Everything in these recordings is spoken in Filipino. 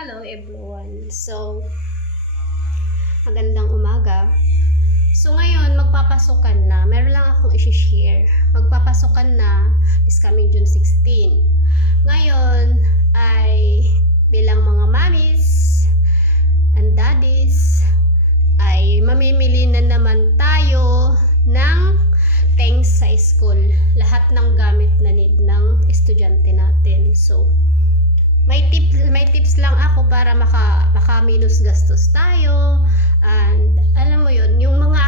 Hello everyone. So, magandang umaga. So ngayon, magpapasokan na. Meron lang akong i-share. Magpapasokan na is coming June 16. Ngayon ay bilang mga mommies and daddies ay mamimili na naman tayo ng things sa school. Lahat ng gamit na need ng estudyante natin. So, may tips lang ako para maka-minus gastos tayo. And alam mo yun, yung mga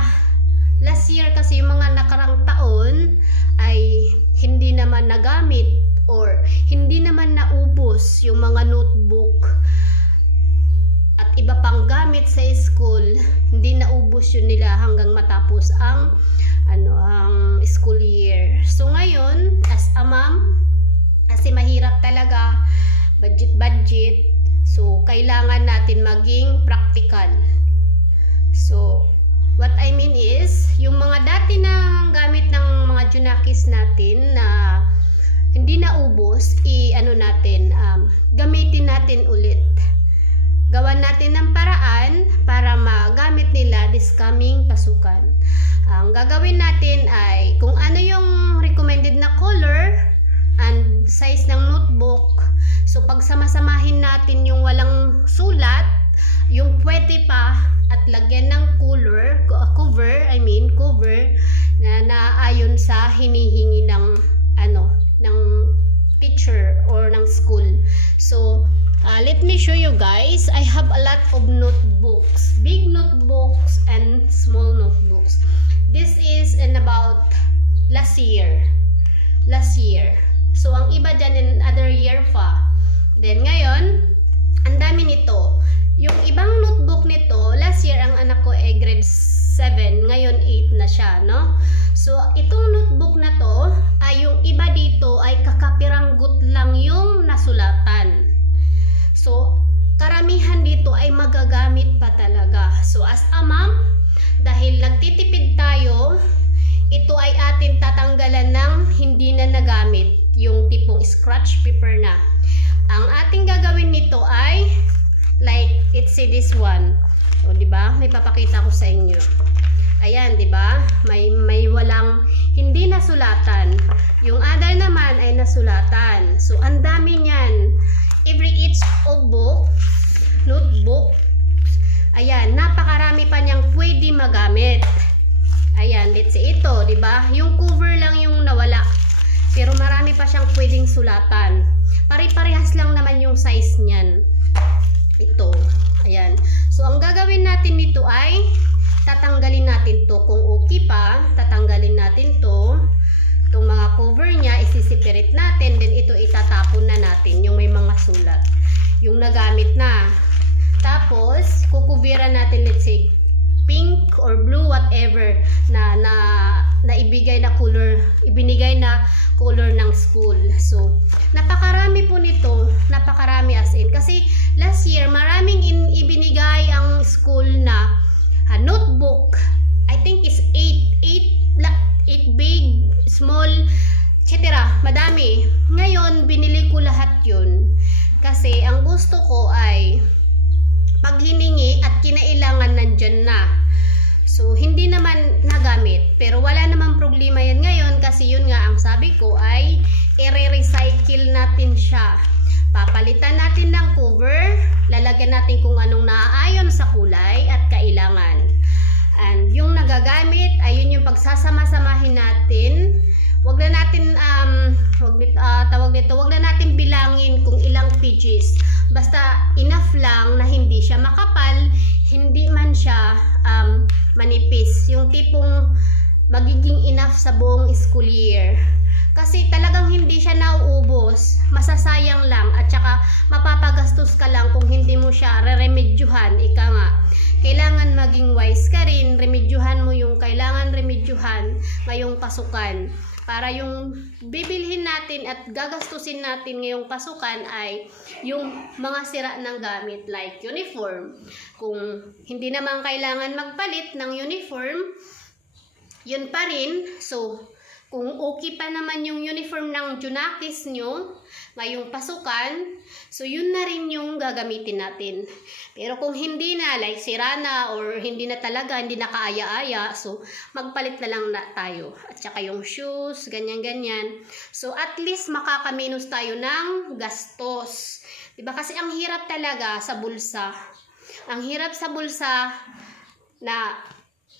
last year kasi, yung mga nakarang taon ay hindi naman nagamit or hindi naman naubos yung mga notebook at iba pang gamit sa school. Hindi naubos yun nila hanggang matapos ang school year. So ngayon, as a mom, kasi mahirap talaga budget, so kailangan natin maging practical. So what I mean is, yung mga dati na gamit ng mga junakis natin na hindi naubos, gamitin natin ulit. Gawan natin ng paraan para magamit nila this coming pasukan. Ang gagawin natin ay kung ano yung recommended na color and size ng notebook. So pag sama-samahin natin yung walang sulat, yung pwede pa, at lagyan ng cover na naayon sa hinihingi ng teacher or ng school. So let me show you guys. I have a lot of notebooks, big notebooks and small notebooks. This is in about last year. So ang iba dyan in other year pa. Then ngayon, ang dami nito. Yung ibang notebook nito, last year ang anak ko ay grade 7, ngayon 8 na siya, no? So itong notebook na to, ay yung iba dito ay kakapiranggut lang yung nasulatan. So karamihan dito ay magagamit pa talaga. So as a mom, dahil nagtitipid tayo, ito ay atin tatanggalan ng hindi na nagamit, yung tipong scratch paper na. Ang ating gagawin nito ay like, let's say this one. O, di ba? May papakita ko sa inyo. Ayan, di ba? May walang hindi nasulatan. Yung other naman ay nasulatan. So, ang dami niyan. Each of notebook. Ayan, napakarami pa niyang pwede magamit. Ayan, let's say ito, di ba? Yung cover lang yung nawala. Pero marami pa siyang pwedeng sulatan. Pare-parehas lang naman yung size niyan. Ito. Ayan. So, ang gagawin natin nito ay tatanggalin natin to. Kung okay pa, tatanggalin natin to. Itong mga cover niya, isi-separate natin. Then, ito itatapon na natin. Yung may mga sulat. Yung nagamit na. Tapos, kukuviran natin, let's say, pink or blue, whatever, na ibinigay na color ng school. So, napakarami po nito, napakarami as in. Kasi last year, maraming ibinigay ang school na notebook. I think is 8 big, small, etc. Madami. Ngayon, binili ko lahat yun. Kasi ang gusto ko ay pag hiningi at kinailangan nandyan na. So, hindi naman nagamit. Pero wala namang problema yan ngayon kasi yun nga ang sabi ko ay i-recycle natin siya. Papalitan natin ng cover, lalagyan natin kung anong naaayon sa kulay at kailangan. And yung nagagamit, ayun yung pagsasama-samahin natin. Wag na natin wag na natin bilangin kung ilang pages. Basta enough lang na hindi siya makapal, hindi man siya manipis. Yung tipong magiging enough sa buong school year. Kasi talagang hindi siya nauubos, masasayang lang at saka mapapagastos ka lang kung hindi mo siya re-remedyuhan. Ika nga, kailangan maging wise ka rin, remedyohan mo yung kailangan remedyohan ngayong pasukan. Para yung bibilhin natin at gagastusin natin ngayong pasukan ay yung mga sira ng gamit like uniform. Kung hindi naman kailangan magpalit ng uniform, yun pa rin. So, Kung okay pa naman yung uniform ng Junakis nyo, ngayong pasukan, so yun na rin yung gagamitin natin. Pero kung hindi na, like sira na or hindi na talaga, hindi na kaaya-aya, so magpalit na lang na tayo. At saka yung shoes, ganyan-ganyan. So at least makakaminos tayo ng gastos. Diba? Kasi ang hirap talaga sa bulsa. Ang hirap sa bulsa na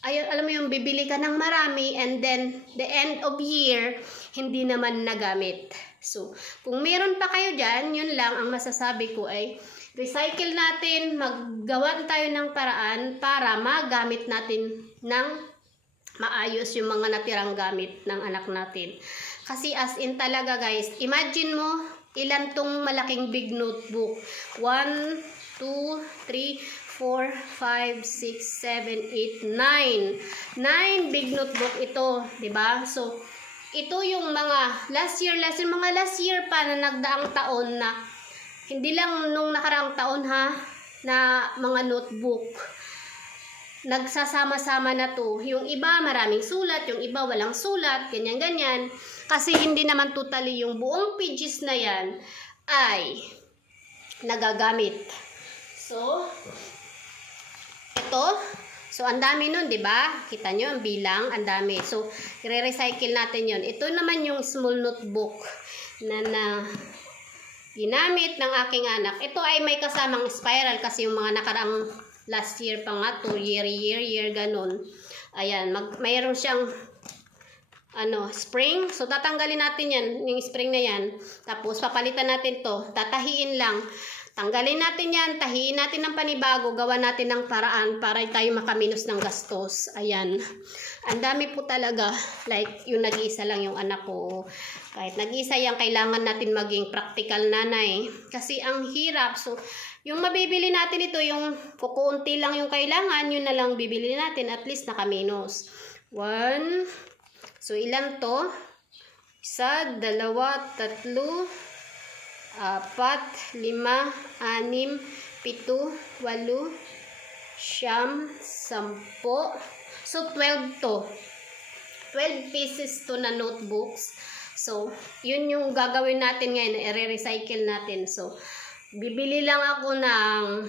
alam mo yung bibili ka ng marami and then the end of year, hindi naman nagamit. So, kung meron pa kayo dyan, yun lang ang masasabi ko ay recycle natin, maggawa tayo ng paraan para magamit natin ng maayos yung mga natirang gamit ng anak natin. Kasi as in talaga guys, imagine mo ilan tong malaking big notebook. 1, 2, 3, 4, 5, 6, 7, 8, 9. 9 big notebook ito, 'di ba? So, ito yung mga last year pa na nagdaang taon na hindi lang nung nakaraang taon ha, na mga notebook. Nagsasama-sama na to. Yung iba maraming sulat, yung iba walang sulat, ganyan-ganyan. Kasi hindi naman totally yung buong pages na yan ay nagagamit. So, ito, so ang dami nun, 'di ba? Kita nyo ang bilang, ang dami. So, i-recycle natin 'yon. Ito naman yung small notebook na ginamit ng aking anak. Ito ay may kasamang spiral kasi yung mga nakaraang last year pa nga, 2 year ganun. Ayan, mayroon siyang spring. So, tatanggalin natin yan, yung spring na yan. Tapos, papalitan natin to. Tatahiin lang. Tanggalin natin yan, tahiin natin ng panibago, gawa natin ng paraan para tayo makaminos ng gastos. Ayan. Ang dami po talaga. Like, yung nag-iisa lang yung anak ko. Kahit nag-iisa yan, kailangan natin maging practical nanay. Kasi ang hirap. So, yung mabibili natin ito, yung kukunti lang yung kailangan, yun na lang bibili natin. At least nakaminos. 1. So, ilan to? 1, 2, 3, 4, 5, 6, 7, 8, 9, 10. So, 12 to. 12 pieces to na notebooks. So, yun yung gagawin natin ngayon. I-recycle natin. So, bibili lang ako ng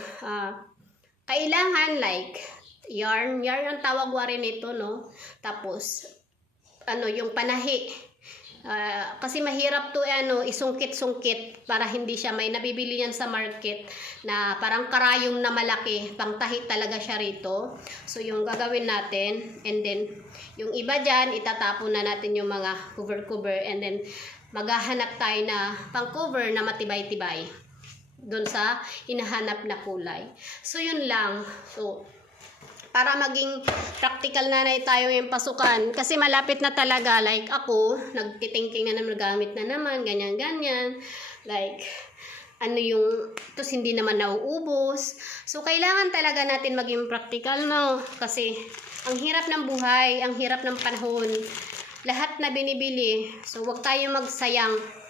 kailangan like yarn. Yarn ang tawag rin nito, no? Tapos, yung panahi. Kasi mahirap to isungkit-sungkit para hindi siya may nabibili yan sa market na parang karayom na malaki, pangtahi talaga siya rito. So yung gagawin natin, and then yung iba dyan itatapon na natin yung mga cover and then maghahanap tayo na pang cover na matibay-tibay doon sa hinahanap na kulay. So yun lang. So para maging practical na tayo yung pasukan. Kasi malapit na talaga. Like ako, nagtitingking na naman, gamit na naman, ganyan-ganyan. Like, tapos hindi naman nauubos. So, kailangan talaga natin maging practical, no? Kasi, ang hirap ng buhay, ang hirap ng panahon. Lahat na binibili. So, wag tayo magsayang.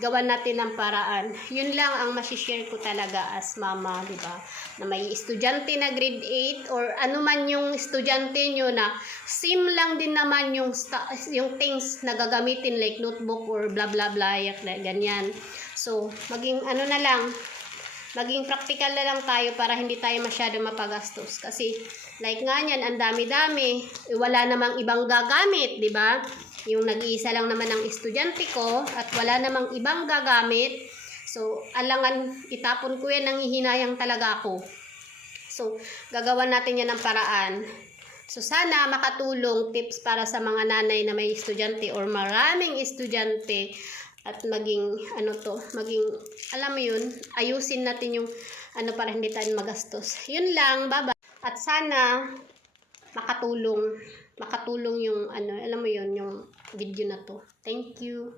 Gawan natin ng paraan. Yun lang ang masishare ko talaga as mama, di ba? Na may estudyante na grade 8 or ano man yung estudyante nyo na same lang din naman yung things na gagamitin like notebook or blah blah blah, ganyan. So, maging maging practical na lang tayo para hindi tayo masyado mapagastos. Kasi, like nga yan, ang dami-dami, wala namang ibang gagamit, di ba? Yung nag-iisa lang naman ang estudyante ko at wala namang ibang gagamit. So, alangan, itapon ko yan, nanghihinayang talaga ako. So, gagawan natin yan ng paraan. So, sana makatulong tips para sa mga nanay na may estudyante or maraming estudyante at maging, alam mo yun, ayusin natin yung, para hindi tayo magastos. Yun lang, bye-bye. At sana, makatulong yung alam mo yun, yung video na to. Thank you.